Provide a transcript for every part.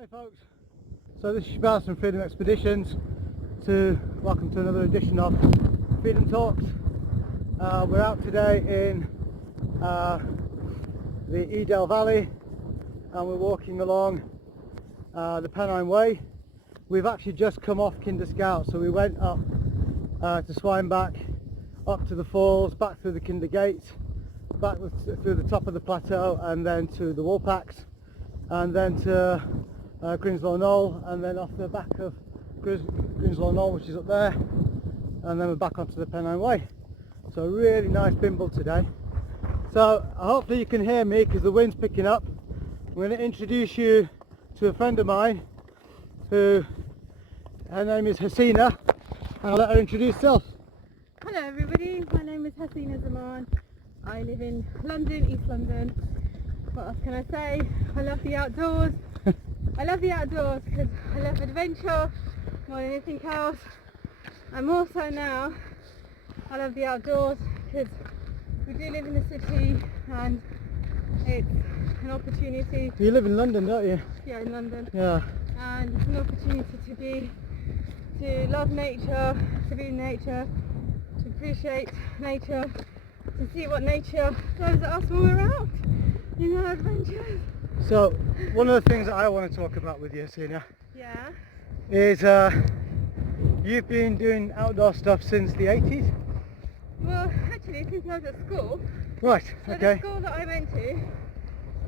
Hey folks, so this is Shabazz from Freedom Expeditions. Welcome to another edition of Freedom Talks. We're out today in the Edale Valley and we're walking along the Pennine Way. We've actually just come off Kinder Scout, so we went up to Swineback, up to the falls, back through the Kinder Gate, back through the top of the plateau and then to the Woolpacks and then to Grinslow Knoll, and then off the back of Grinslow Knoll, which is up there, and then we're back onto the Pennine Way. So really nice bimble today. So hopefully you can hear me because the wind's picking up. I'm going to introduce you to a friend of mine her name is Hasina, and I'll let her introduce herself. Hello everybody, my name is Hasina Zaman. I live in London, East London. What else can I say? I love the outdoors. I love the outdoors because I love adventure more than anything else. And more so now, I love the outdoors because we do live in the city and it's an opportunity. You live in London, don't you? Yeah, in London. Yeah. And it's an opportunity to love nature, to be in nature, to appreciate nature, to see what nature throws at us when we're out in our adventures. So one of the things that I want to talk about with you, Hasina, Yeah. is you've been doing outdoor stuff since the 80s? Well, actually, since I was at school. Right, So okay. the school that I went to,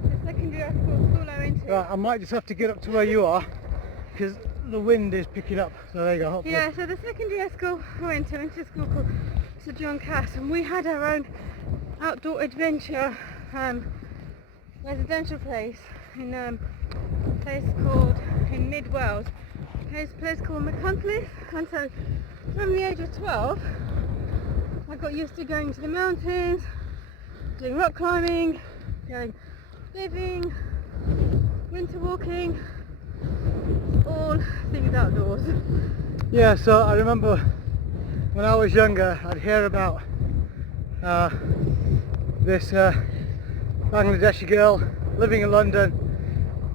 the secondary school I went to. Right, I might just have to get up to where you are because the wind is picking up. So there you go, hopefully. Yeah, so the secondary school I went to a school called Sir John Cass, and we had our own outdoor adventure residential place in a place called in Mid Wales. There's a place called McCuntliff, and so from the age of 12 I got used to going to the mountains, doing rock climbing, going living, winter walking, all things outdoors. Yeah, so I remember when I was younger I'd hear about this Bangladeshi girl living in London,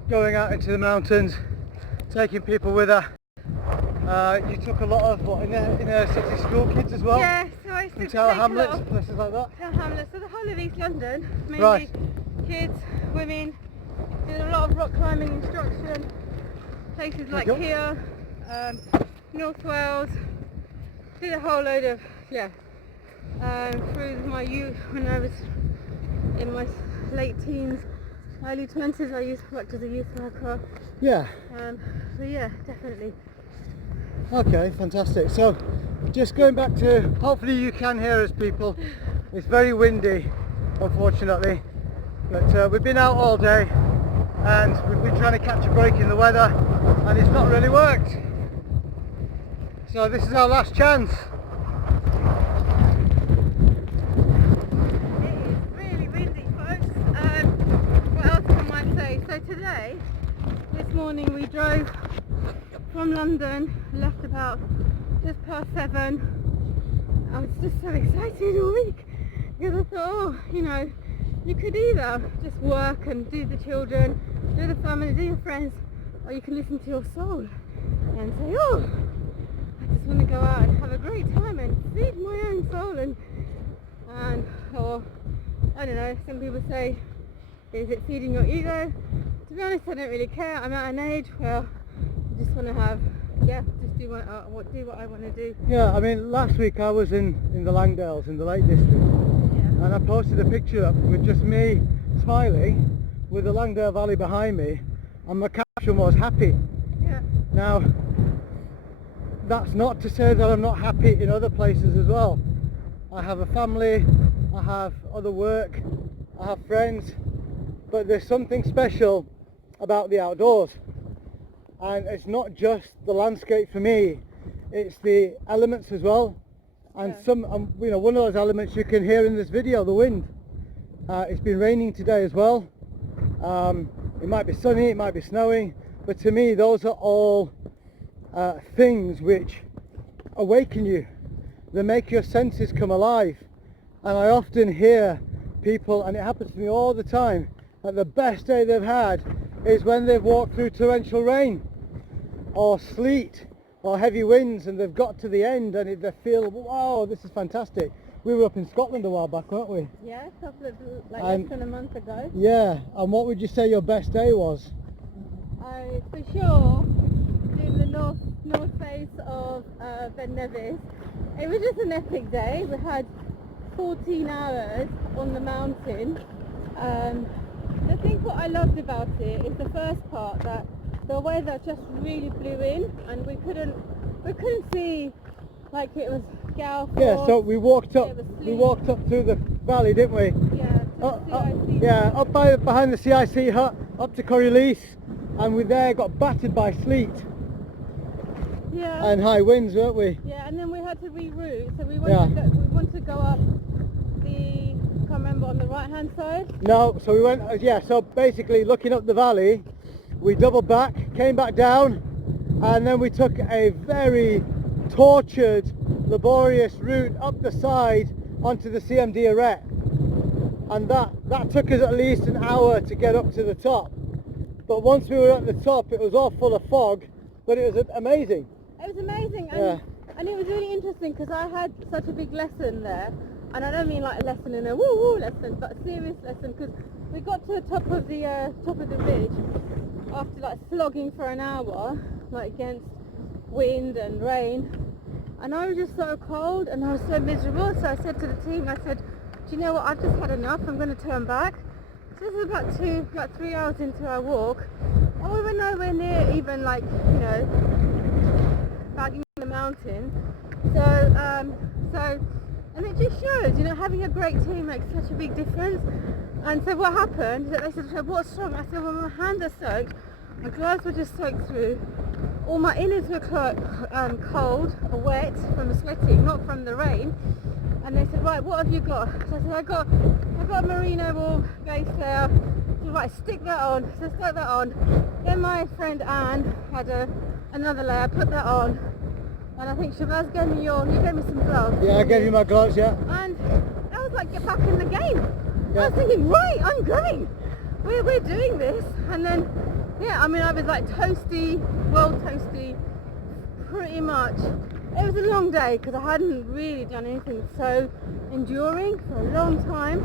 going out into the mountains, taking people with her. You took a lot of inner city school kids as well? Yeah, so I used to from Tower take a Hamlets, lot of places like that? Tower Hamlets, so the whole of East London, mainly Right. kids, women, did a lot of rock climbing instruction, places like Yep. here, North Wales, did a whole load of, through my youth when I was in my late teens, early 20s, I worked as a youth worker. Yeah. So yeah, definitely. Okay, fantastic. So just going back to, hopefully you can hear us people. It's very windy, unfortunately, but we've been out all day and we've been trying to catch a break in the weather and it's not really worked. So this is our last chance. It is really windy, folks. What else can I say? So today, this morning we drove from London, left about just past 7. I was just so excited all week because I thought, you could either just work and do the children, do the family, do your friends, or you can listen to your soul and say, I just want to go out and have a great time and feed my own soul or I don't know, some people say, is it feeding your ego? To be honest, I don't really care. I'm at an age where I just want to have, just do what I want to do. Yeah, I mean last week I was in the Langdales in the Lake District, and I posted a picture up with just me smiling with the Langdale Valley behind me and my caption was happy. Yeah. Now that's not to say that I'm not happy in other places as well. I have a family, I have other work, I have friends, but there's something special about the outdoors. And it's not just the landscape for me, it's the elements as well. And one of those elements you can hear in this video, the wind. It's been raining today as well. It might be sunny, it might be snowing, but to me those are all things which awaken you. They make your senses come alive. And I often hear people, and it happens to me all the time, that the best day they've had is when they've walked through torrential rain or sleet or heavy winds, and they've got to the end and they feel, wow, this is fantastic. We were up in Scotland a while back, weren't we? Yeah, a couple of, less than a month ago. Yeah, and what would you say your best day was? For sure, doing the north face of Ben Nevis. It was just an epic day. We had 14 hours on the mountain. I think what I loved about it is the first part, that the weather just really blew in, and we couldn't see, like, it was gale force. Yeah, so we walked up through the valley, didn't we? Yeah, up behind the CIC hut, up to Corrylease, and we there got battered by sleet. Yeah. And high winds, weren't we? Yeah, and then we had to reroute, so we wanted to go up the, I can't remember, on the right hand side? No, so we went, so basically looking up the valley, we doubled back, came back down, and then we took a very tortured, laborious route up the side onto the CMD arete. And that took us at least an hour to get up to the top. But once we were at the top, it was all full of fog, but it was amazing. It was amazing, and it was really interesting because I had such a big lesson there, and I don't mean like a lesson in a woo-woo lesson, but a serious lesson, because we got to the top of the ridge after like slogging for an hour, like against wind and rain, and I was just so cold and I was so miserable. So I said to the team, I said, do you know what, I've just had enough, I'm going to turn back. So this is about 3 hours into our walk, and we were nowhere near even, like, you know, bagging the mountain. So and it just shows, you know, having a great team makes such a big difference. And so what happened is that they said, what's wrong? I said, well, my hands are soaked, my gloves were just soaked through, all my innards were cold or wet from the sweating, not from the rain. And they said, right, what have you got? So I said, I got a merino wool base layer. So right, stick that on. So I stuck that on. Then my friend Anne had another layer, put that on. And I think Shabazz gave me you gave me some gloves. Yeah, I gave you my gloves, yeah. And I was like, get back in the game. Yeah. I was thinking, right, I'm going. We're doing this. And then, yeah, I mean, I was like toasty, pretty much. It was a long day because I hadn't really done anything so enduring for a long time.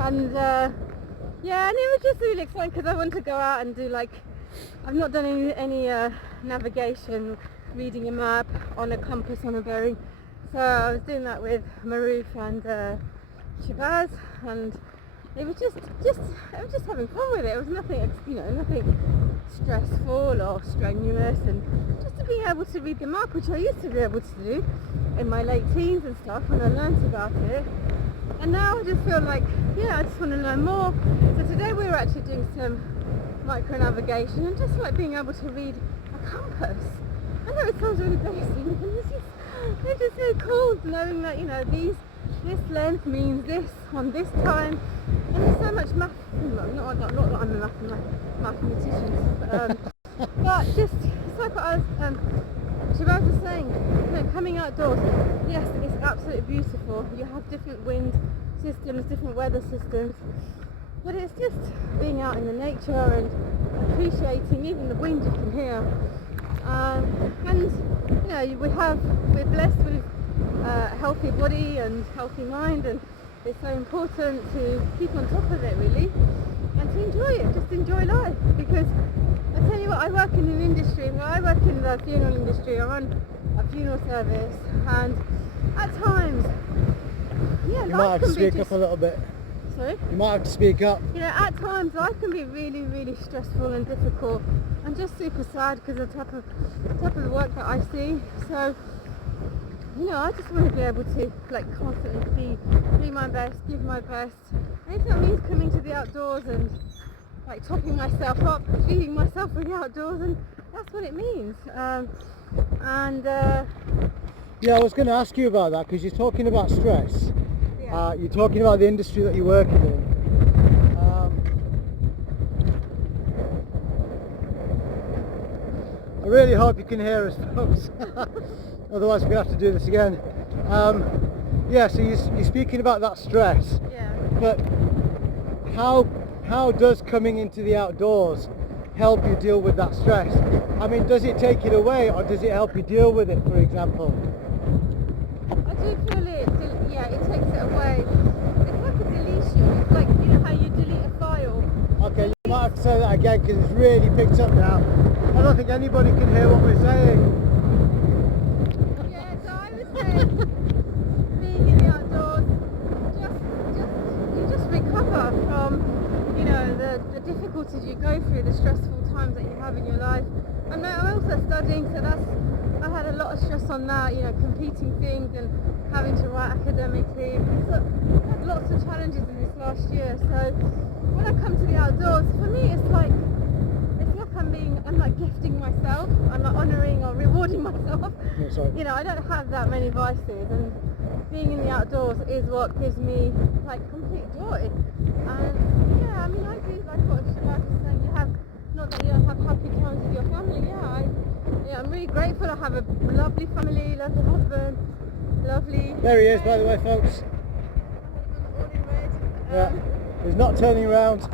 And it was just really exciting because I wanted to go out and do, like, I've not done any navigation, reading a map, on a compass, on a bearing. So I was doing that with Maroof and Shabazz, and it was just having fun with it. It was nothing, nothing stressful or strenuous, and just to be able to read the map, which I used to be able to do in my late teens and stuff when I learnt about it. And now I just feel like, I just want to learn more. So today we were actually doing some micro navigation and just like being able to read a compass. I know it sounds really basic, and it's just so cool knowing that, you know, this length means this on this time, and there's so much math. Not that I'm a mathematician, but just it's like what I was Shabazz was saying, you know, coming outdoors. Yes, it's absolutely beautiful. You have different wind systems, different weather systems, but it's just being out in the nature and appreciating even the wind you can hear. And you know, we're blessed with a healthy body and healthy mind, and it's so important to keep on top of it, really, and to enjoy it, just enjoy life. Because I tell you what, I work in an industry, I work in the funeral industry, I run a funeral service, and at times, you might have to speak up a little bit. Sorry? You might have to speak up. You know, at times life can be really, really stressful and difficult, and just super sad because of the type of work that I see. So, you know, I just want to be able to, like, constantly be my best, give my best. And if that means coming to the outdoors and, like, topping myself up, feeding myself with the outdoors, and that's what it means. Yeah, I was going to ask you about that because you're talking about stress. Yeah. You're talking about the industry that you're working in. I really hope you can hear us, folks. Otherwise we're going to have to do this again. So you're speaking about that stress. Yeah. But how how does coming into the outdoors help you deal with that stress? I mean, does it take it away, or does it help you deal with it, for example? I do feel it, yeah, it takes it away. It's like a deletion. It's like, you know how you delete a file. Okay, you might have to say that again because it's really picked up now. I don't think anybody can hear what we're saying. Yeah, so I was saying, being in the outdoors, you just recover from, you know, the difficulties you go through, the stressful times that you have in your life. And I'm also studying, so I had a lot of stress on that, you know, competing things and having to write academically. So I had lots of challenges in this last year. So when I come to the outdoors, for me it's like I'm like gifting myself. I'm like honouring or rewarding myself. No, sorry. You know, I don't have that many vices, and being in the outdoors is what gives me like complete joy. And yeah, I mean, I do like what Shabbat was saying. You have, not that you don't have happy times with your family. Yeah, I'm really grateful. I have a lovely family, lovely husband, lovely. There he is, by the way, folks. All in red. Yeah, he's not turning around.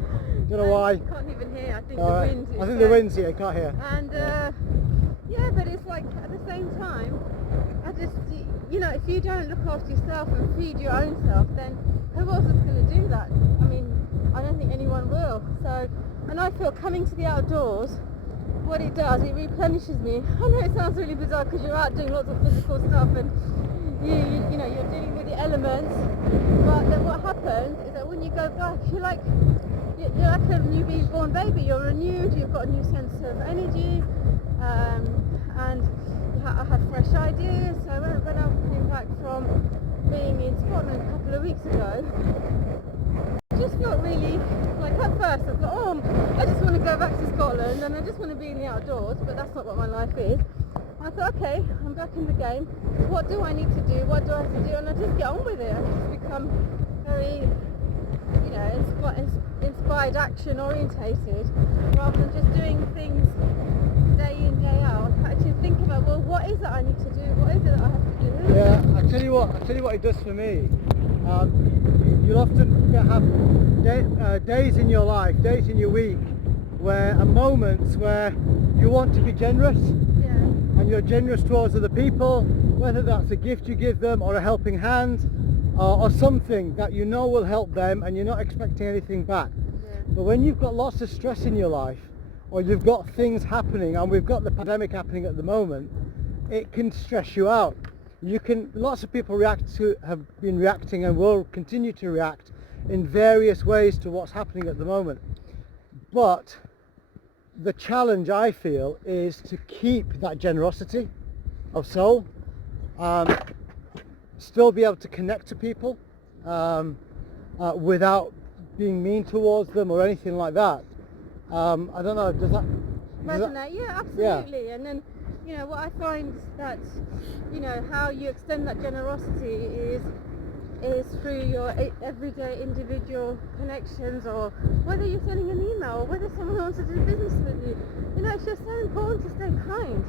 Don't know why. Can't even hear. I think All the right. wind. I think the wind's here. Can't hear. And yeah, but it's like at the same time, I just, you know, if you don't look after yourself and feed your own self, then who else is going to do that? I mean, I don't think anyone will. So, and I feel coming to the outdoors, what it does, it replenishes me. I know it sounds really bizarre because you're out doing lots of physical stuff and you know, you're dealing with the elements, but then what happens is that when you go back, you're like a newly born baby. You're renewed, you've got a new sense of energy, and I have fresh ideas. So when I came back from being in Scotland a couple of weeks ago, I just felt really, like at first I thought, oh, I just want to go back to Scotland and I just want to be in the outdoors, but that's not what my life is. I thought, okay, I'm back in the game. What do I need to do? What do I have to do? And I just get on with it. I just become very, you know, inspired, action orientated, rather than just doing things day in, day out. I actually think about, well, what is it I need to do? What is it that I have to do? Yeah, I tell you what it does for me. You'll often have days in your life, days in your week, where are moments where you want to be generous. And you're generous towards other people, whether that's a gift you give them or a helping hand or something that you know will help them and you're not expecting anything back. But when you've got lots of stress in your life, or you've got things happening, and we've got the pandemic happening at the moment, it can stress you out. Lots of people have been reacting and will continue to react in various ways to what's happening at the moment. But the challenge, I feel, is to keep that generosity of soul, still be able to connect to people without being mean towards them or anything like that. I don't know, does that resonate? Yeah, absolutely. Yeah. And then, you know, what I find that, you know, how you extend that generosity is through your everyday individual connections, or whether you're sending an email or whether someone wants to do business with you. You know, it's just so important to stay kind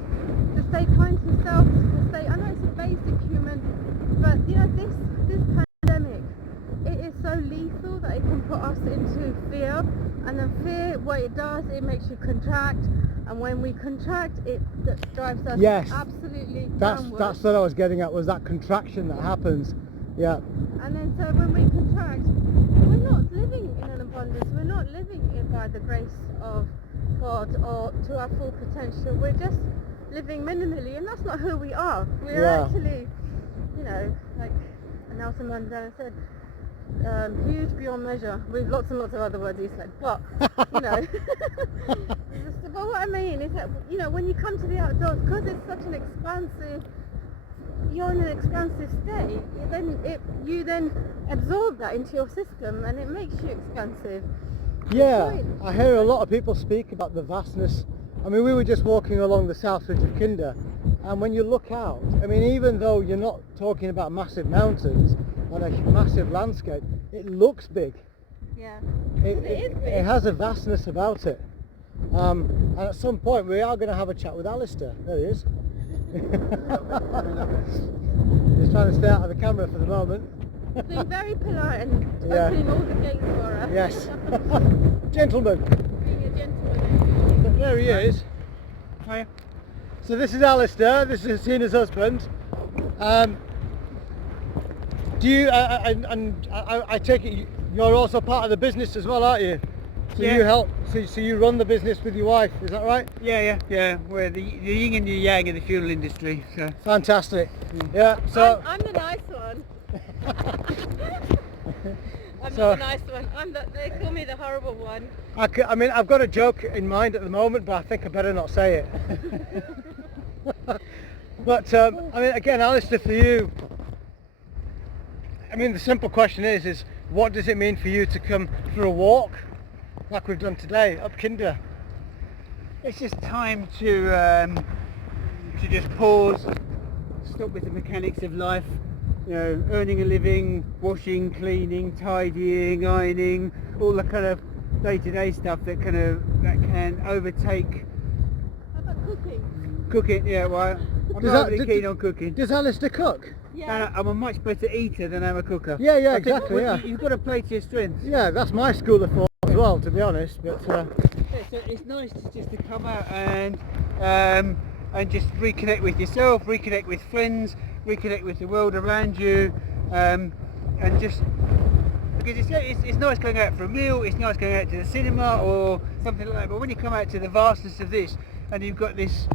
to yourself, to stay, I know it's a basic human, but you know, this pandemic, it is so lethal that it can put us into fear, and then fear, what it does, it makes you contract, and when we contract, it drives us absolutely downwards. That's what I was getting at, was that contraction that happens. Yeah. And then so when we contract, we're not living in an abundance, we're not living by the grace of God or to our full potential, we're just living minimally, and that's not who we are. We're actually, you know, like Nelson Mandela said, huge beyond measure, with lots and lots of other words he said, but, you know, but what I mean is that, you know, when you come to the outdoors, because it's such an expansive, you're in an expansive state, you then absorb that into your system and it makes you expansive. Yeah, I hear a lot of people speak about the vastness. I mean, we were just walking along the south ridge of Kinder, and when you look out, I mean, even though you're not talking about massive mountains on a massive landscape, it looks big. Yeah, it is big. It has a vastness about it. And at some point we are going to have a chat with Alistair. There he is. He's trying to stay out of the camera for the moment. Being very polite and Yeah. opening all the gates for us. Yes. Gentlemen. Being a gentleman. There he is. Hiya. So this is Alistair, this is Hasina's husband. Do you, I take it you're also part of the business as well, aren't you? So Yeah. you help, so you run the business with your wife, is that right? Yeah. We're the yin and the yang of the funeral industry. So Fantastic. Yeah, so... I'm the nice one. I'm So- not the nice one. They call me the horrible one. I mean, I've got a joke in mind at the moment, but I think I better not say it. But, I mean, again, Alistair, for you, I mean, the simple question is what does it mean for you to come for a walk, like we've done today, up Kinder? it's just time to just pause, stop with the mechanics of life. You know, earning a living, washing, cleaning, tidying, ironing, all the kind of day-to-day stuff that can overtake How about cooking? cooking. Yeah, well, I'm Does not that- really d- keen on cooking. Does Alistair cook? Yeah. I'm a much better eater than I'm a cooker. Yeah, I think exactly, yeah. You've got to play to your strengths. Yeah, that's my school of thought as well, to be honest, but Yeah, so it's nice just to come out and just reconnect with yourself, reconnect with friends, reconnect with the world around you, and just because it's nice going out for a meal, it's nice going out to the cinema or something like that. But when you come out to the vastness of this, and you've got this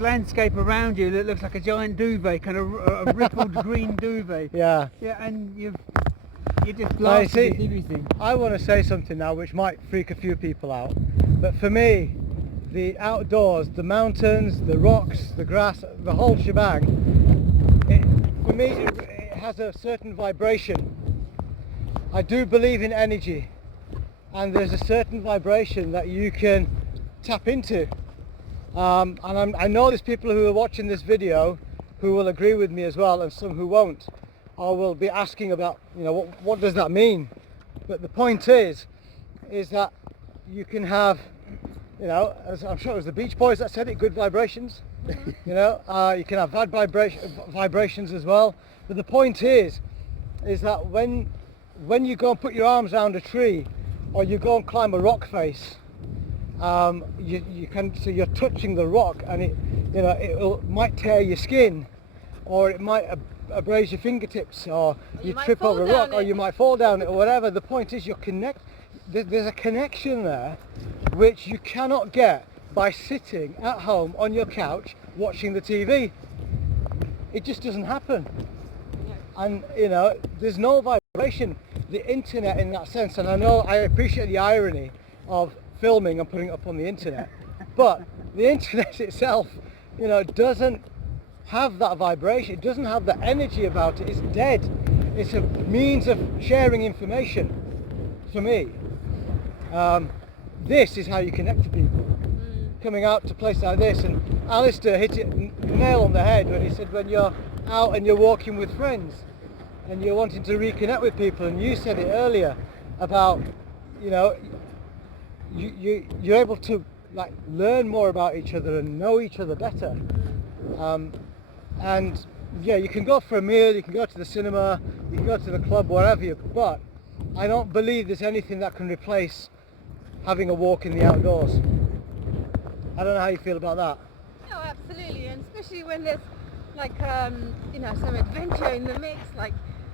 landscape around you that looks like a giant duvet, kind of a rippled green duvet. yeah. Yeah, and you're just I blasted see. with everything. I want to say something now which might freak a few people out, but for me, the outdoors, the mountains, the rocks, the grass, the whole shebang, for me it has a certain vibration. I do believe in energy, and there's a certain vibration that you can tap into. And I know there's people who are watching this video who will agree with me as well, and some who won't, or will be asking about, you know, what does that mean? But the point is that you can have, you know, as I'm sure it was the Beach Boys that said it, good vibrations. You know, you can have bad vibrations as well. But the point is that when you go and put your arms around a tree, or you go and climb a rock face, you can, so you're touching the rock, and it, you know, might tear your skin, or it might abrade your fingertips, or you might trip fall over a rock, down or it. you might fall down it, or whatever. The point is there's a connection there which you cannot get by sitting at home on your couch watching the TV. It just doesn't happen. And you know, there's no vibration. The internet in that sense, and I appreciate the irony of filming and putting it up on the internet, but the internet itself, you know, doesn't have that vibration. It doesn't have the energy about it. It's dead. It's a means of sharing information for me. This is how you connect to people. Coming out to a place like this, and Alistair hit it nail on the head when he said when you're out and you're walking with friends and you're wanting to reconnect with people, and you said it earlier about, you know, you're able to like learn more about each other and know each other better. And yeah, you can go for a meal, you can go to the cinema, you can go to the club, wherever but I don't believe there's anything that can replace having a walk in the outdoors. I don't know how you feel about that. No, absolutely, and especially when there's like you know, some adventure in the mix, like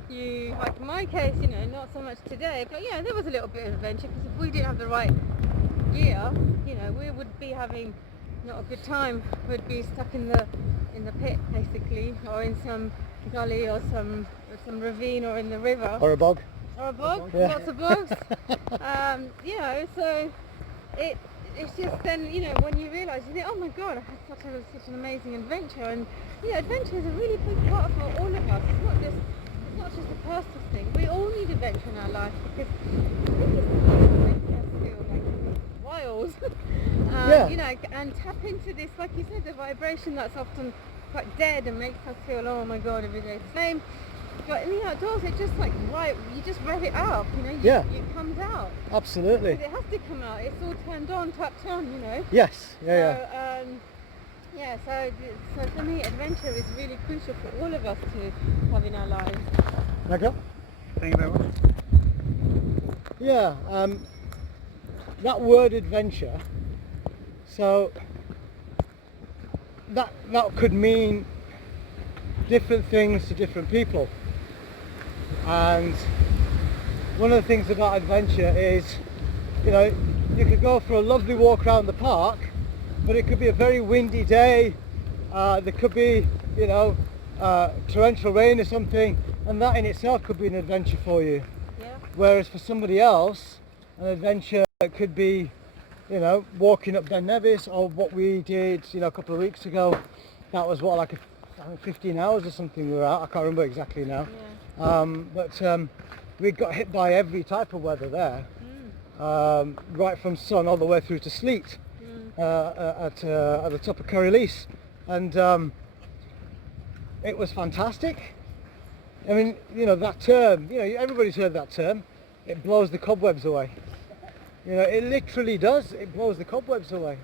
in my case, you know, not so much today, but yeah, there was a little bit of adventure, because if we didn't have the right gear, you know, we would be having not a good time. We'd be stuck in the pit basically, or in some gully, or some ravine, or in the river, Or a bog. or a bog. Yeah. Lots of bogs. You know, so it's just then, you know, when you realise, you think, oh my god, I had such an amazing adventure. And you know, adventure is a really big part for all of us. It's not just a personal thing. We all need adventure in our life, because it makes us feel like wild. Yeah. You know, and tap into this, like you said, the vibration that's often quite dead and makes us feel, oh my god, every day the same. But in the outdoors, it just like, right, you just rev it up, you know, it comes out. Absolutely. Because it has to come out. It's all turned on, tapped on, you know. Yes. So for me, adventure is really crucial for all of us to have in our lives. Okay. Thank you very much. Yeah, that word adventure, so that could mean different things to different people. And one of the things about adventure is, you know, you could go for a lovely walk around the park, but it could be a very windy day. There could be, you know, torrential rain or something, and that in itself could be an adventure for you. Yeah. Whereas for somebody else, an adventure could be, you know, walking up Ben Nevis, or what we did, you know, a couple of weeks ago. That was what, like 15 hours or something we were out. I can't remember exactly now. Yeah. But we got hit by every type of weather there, right from sun all the way through to sleet at the top of Currylease, and it was fantastic. I mean, you know, that term, you know, everybody's heard that term. It blows the cobwebs away. You know, it literally does. It blows the cobwebs away.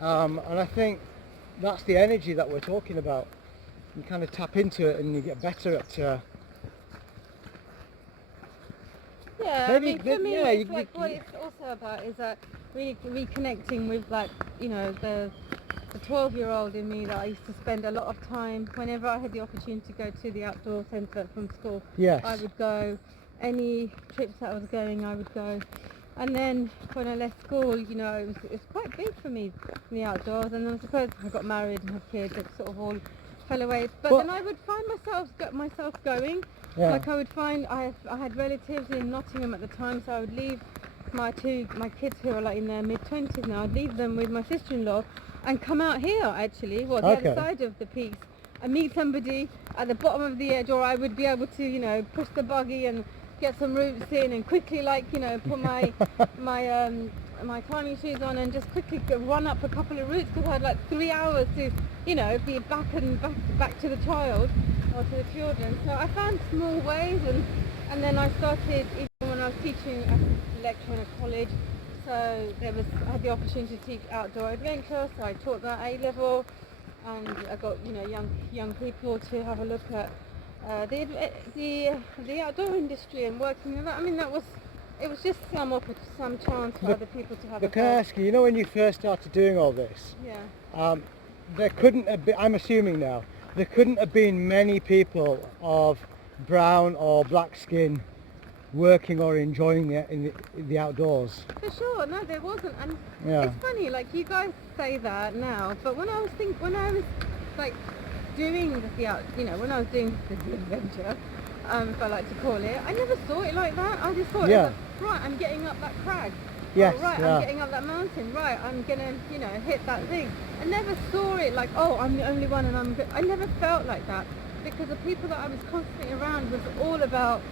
And I think that's the energy that we're talking about. You kind of tap into it and you get better at... Yeah, maybe, I mean, for me, yeah, it's like what it's also about is that really reconnecting with, like, you know, the 12-year-old in me that I used to spend a lot of time, whenever I had the opportunity to go to the outdoor centre from school, Yes. I would go. Any trips that I was going, I would go. And then when I left school, you know, it was quite big for me in the outdoors, and then I suppose I got married and had kids, it sort of all fell away. But then I would find myself going. Yeah. Like I would find, I had relatives in Nottingham at the time, so I would leave my kids who are like in their mid-20s now, I'd leave them with my sister-in-law and come out here actually, the other side of the peaks, and meet somebody at the bottom of the edge, or I would be able to, you know, push the buggy and get some roots in and quickly, like, you know, put my my climbing shoes on and just quickly run up a couple of routes, because I had like 3 hours to, you know, be back to the child or to the children. So I found small ways, and then I started, even when I was teaching as a lecturer in a college, so I had the opportunity to teach outdoor adventure, so I taught that A level, and I got, you know, young people to have a look at the outdoor industry and working with that. I mean, it was just some chance for other people to have a But can I ask you, you know, when you first started doing all this, yeah. There couldn't have been, I'm assuming now, there couldn't have been many people of brown or black skin working or enjoying it in the outdoors. For sure, no, there wasn't, and Yeah. it's funny, like you guys say that now, but when I was like doing when I was doing the adventure, if I like to call it, I never saw it like that. I just thought, Yeah. right, I'm getting up that crag. Yes, Oh, right, yeah. I'm getting up that mountain. Right, I'm gonna, you know, hit that thing. I never saw it like, oh, I'm the only one, and I never felt like that, because the people that I was constantly around was all about,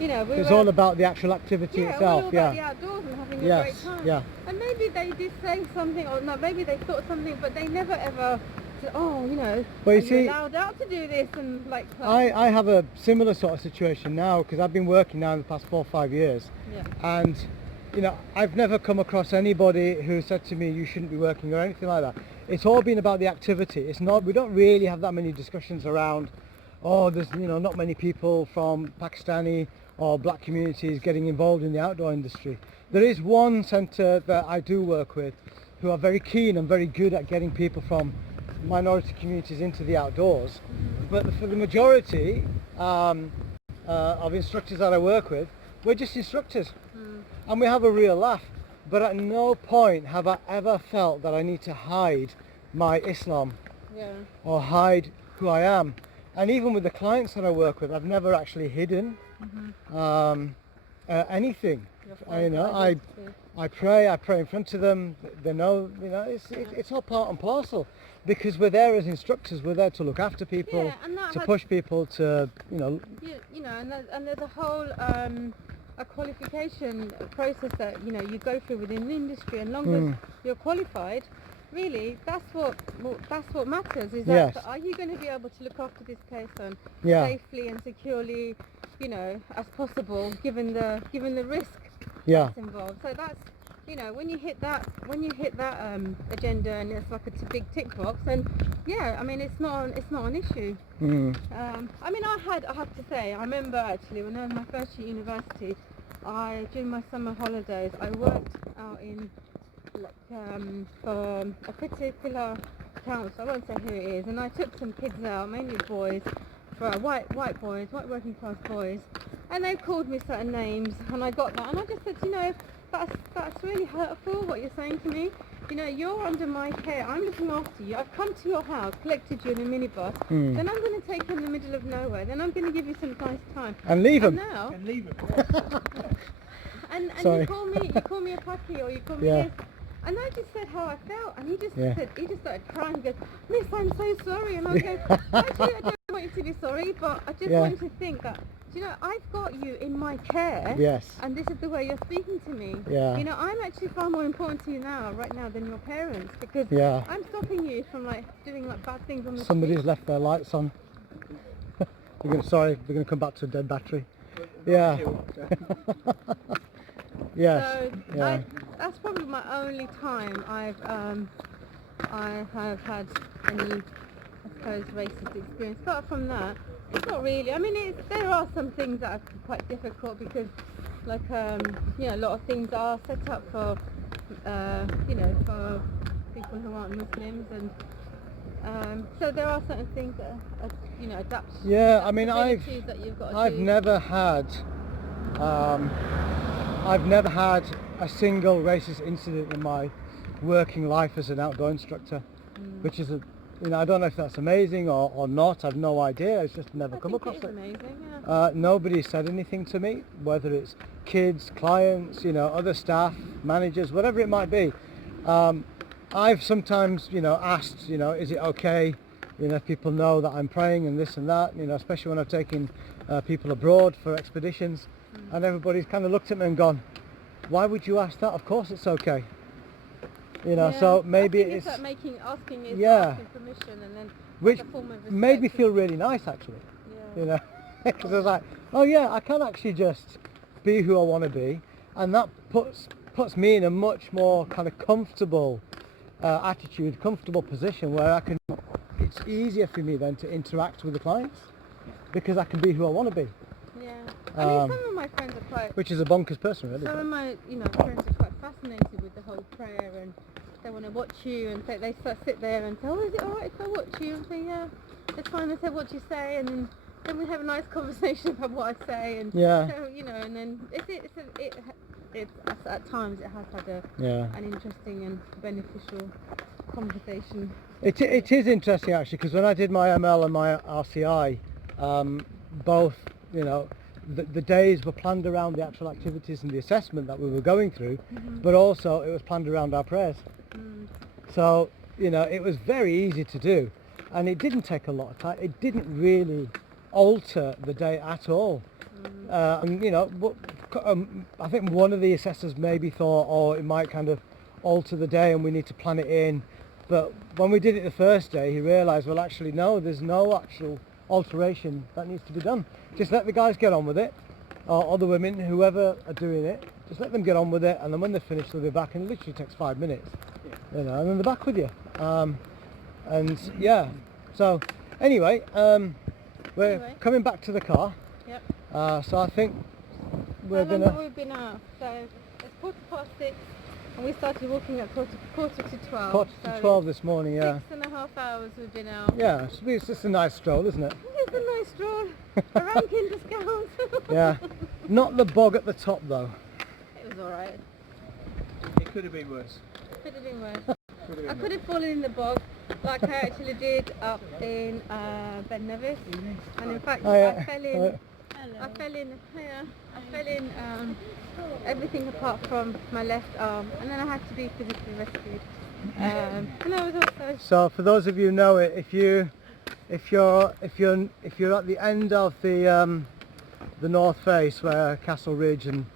you know, It was all about the actual activity all itself. about the outdoors and having a Yes, great time. yeah. And maybe they did say something, or no, maybe they thought something, but they never ever said, oh, you know, Well, you are see, you allowed out to do this, and like. I have a similar sort of situation now, because I've been working now in the past 4 or 5 years, Yeah. and you know, I've never come across anybody who said to me you shouldn't be working or anything like that. It's all been about the activity. It's not, we don't really have that many discussions around, oh, there's, you know, not many people from Pakistani or black communities getting involved in the outdoor industry. There is one centre that I do work with who are very keen and very good at getting people from minority communities into the outdoors, but for the majority of instructors that I work with, we're just instructors, and we have a real laugh, but at no point have I ever felt that I need to hide my Islam Yeah. or hide who I am. And even with the clients that I work with, I've never actually hidden anything. You know, I pray in front of them. They know, you know, it's all part and parcel, because we're there as instructors. We're there to look after people, Yeah, and that to has- push people to, you know. You know, and there's a whole a qualification process that, you know, you go through within the industry, and long as you're qualified, really, that's what matters. Is that, Yes. are you going to be able to look after this person Yeah. safely and securely, you know, as possible, given the risk Yeah. that's involved. So that's, you know, when you hit that agenda and it's like a big tick box, then yeah, I mean it's not an issue. I mean, I have to say, I remember actually when I was in my first year at university, during my summer holidays I worked out in for a particular council, I won't say who it is, and I took some kids out, mainly boys, for white working class boys, and they called me certain names, and I got that, and I just said, you know, that's really hurtful what you're saying to me. You know, you're under my care, I'm looking after you, I've come to your house, collected you in a minibus, then I'm going to take you in the middle of nowhere, then I'm going to give you some nice time. And leave them. Now, And leave it. and Sorry. you call me a pucky, or you call me this. And I just said how I felt, and he just started crying and goes, Miss, I'm so sorry. And I was going, actually, I don't want you to be sorry, but I just want you to think that, you know, I've got you in my care, and this is the way you're speaking to me. You know, I'm actually far more important to you right now than your parents, because I'm stopping you from like doing like bad things on the Somebody's street. left their lights on. We're gonna come back to a dead battery. Yeah. Yes. So that's probably my only time I have had any, I suppose, racist experience. Apart from that, it's not really. I mean, there are some things that are quite difficult because, like, you know, a lot of things are set up for, you know, for people who aren't Muslims, and so there are certain things that are, you know, I mean, I've never had a single racist incident in my working life as an outdoor instructor, which is you know, I don't know if that's amazing or not. I've no idea. It's just never come across it. Amazing, nobody said anything to me, whether it's kids, clients, you know, other staff, managers, whatever it might be. I've sometimes, you know, asked, you know, is it okay, you know, if people know that I'm praying and this and that, you know, especially when I've taken people abroad for expeditions, and everybody's kind of looked at me and gone, why would you ask that? Of course it's okay. You know, so maybe it's like asking permission, and then which a form of respect. made me feel really nice, actually. You know, because I was like, oh yeah, I can actually just be who I want to be, and that puts me in a much more kind of comfortable attitude, comfortable position where it's easier for me then to interact with the clients because I can be who I want to be. I mean, some of my friends are quite... Which is a bonkers person, really. Some of my, you know, friends are quite fascinated with the whole prayer, and they want to watch you, and they sit there and say, oh, is it alright if I watch you? And say, yeah, it's fine. They say, what do you say? And then we have a nice conversation about what I say, and so, you know, and then it's at times it has had an interesting and beneficial conversation. It is interesting, actually, because when I did my ML and my RCI, both, you know, the days were planned around the actual activities and the assessment that we were going through, but also it was planned around our prayers. So, you know, it was very easy to do, and it didn't take a lot of time. It didn't really alter the day at all. And, you know, I think one of the assessors maybe thought, oh, it might kind of alter the day and we need to plan it in. But when we did it the first day, he realised, well, actually, no, there's no actual alteration that needs to be done. Just let the guys get on with it, or the women, whoever are doing it, just let them get on with it, and then when they're finished they'll be back, and it literally takes 5 minutes, you know, and then they're back with you. And yeah, so anyway, we're coming back to the car. So I think we're How long have we been out? So it's 6:15, and we started walking at quarter to 12. Quarter to 12 this morning, 6.5 hours we've been out. Yeah, it's just a nice stroll, isn't it? It's a nice stroll around Kinderscouse. Yeah, not the bog at the top though. It was alright. It could have been worse. Could have been worse. I could have fallen in the bog like I actually did up in Ben Nevis, and in fact I fell in everything apart from my left arm, and then I had to be physically rescued. And I was also... So for those of you who know it, if you're at the end of the north face where Castle Ridge and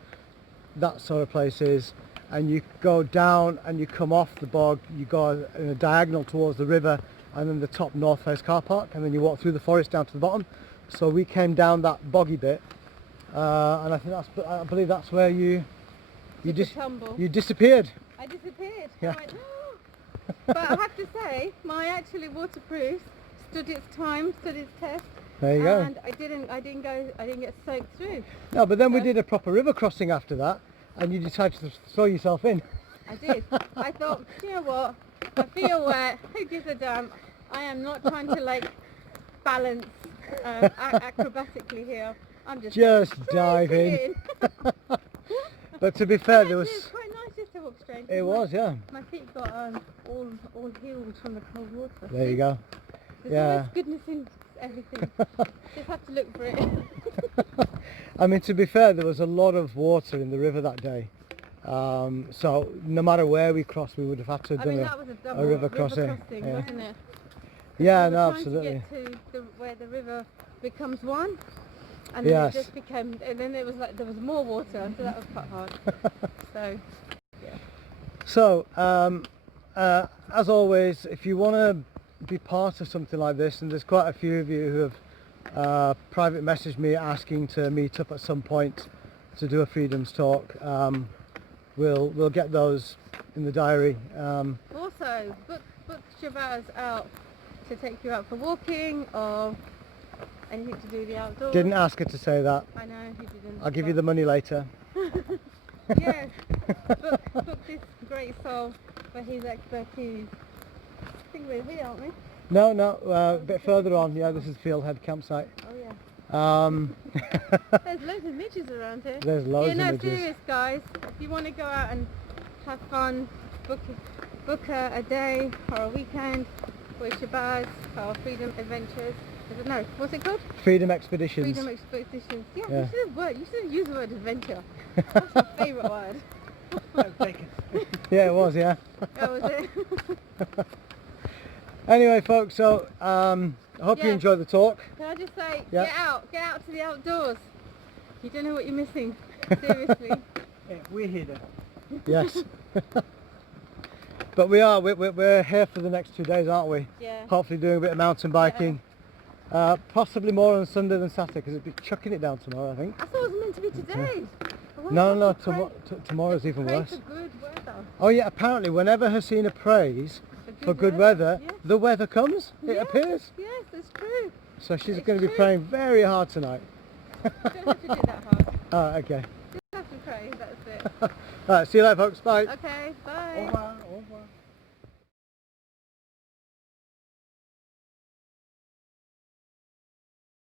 that sort of place is, and you go down and you come off the bog, you go in a diagonal towards the river and then the top north face car park, and then you walk through the forest down to the bottom. So we came down that boggy bit, and I believe that's where you You Took a just tumble. you disappeared. I disappeared. Yeah. I went, "Oh." But I have to say, my actually waterproof stood its test. There you go. And I didn't get soaked through. No, but then we So- did a proper river crossing after that, and you decided to throw yourself in. I did. I thought, you know what? I feel wet. Who gives a damn? I am not trying to like balance acrobatically here. I'm just Dive in. in. But to be fair, Actually, there it's was. quite nice just to walk straight. It was, yeah. My feet got all healed from the cold water. There you go. There's Yeah. always goodness in everything. Just have to look for it. I mean, to be fair, there was a lot of water in the river that day. So no matter where we crossed, we would have had to have I done mean, that was a double river crossing. Yeah. wasn't it? Yeah, We were no, trying absolutely. To get to where the river becomes one, and then Yes. it just became, and then it was like there was more water, so that was quite hard. So, So, as always, if you want to be part of something like this, and there's quite a few of you who have private messaged me asking to meet up at some point to do a Freedoms talk, we'll get those in the diary. also book Shabazz out to take you out for walking or anything to do with the outdoors. Didn't ask her to say that. I know he didn't. I'll give you the money later. Yes, book this great soul for his expertise. I think we're here, aren't we? No, a bit further on. Yeah, this is Fieldhead campsite. Oh yeah. Um, There's loads of midges around here. There's loads yeah, no, of midges. serious guys. If you want to go out and have fun, book a day or a weekend with Shabazz or Freedom Adventures. No, what's it called? Freedom Expeditions. Freedom Expeditions. Yeah, Yeah. You should have used the word adventure. That's my favourite word. Yeah, it was, yeah. That was it. Anyway, folks, so I hope you Yeah. enjoyed the talk. Can I just say, Yeah. get out to the outdoors. You don't know what you're missing. Seriously. Yeah, we're here then. Yes. But we're here for the next 2 days, aren't we? Yeah. Hopefully doing a bit of mountain biking. Possibly more on Sunday than Saturday, because it'll be chucking it down tomorrow, I think. I thought it was meant to be today. No, Pray- tomorrow's even pray worse. for good weather. Oh yeah, apparently whenever Hasina prays for good weather, Yes. the weather comes, it Yes, appears. Yes, that's true. So she's It's going to be true. praying very hard tonight. You don't have to do that hard. Oh, okay. Just have to pray, that's it. Alright, see you later folks, bye. Okay, bye. Au revoir.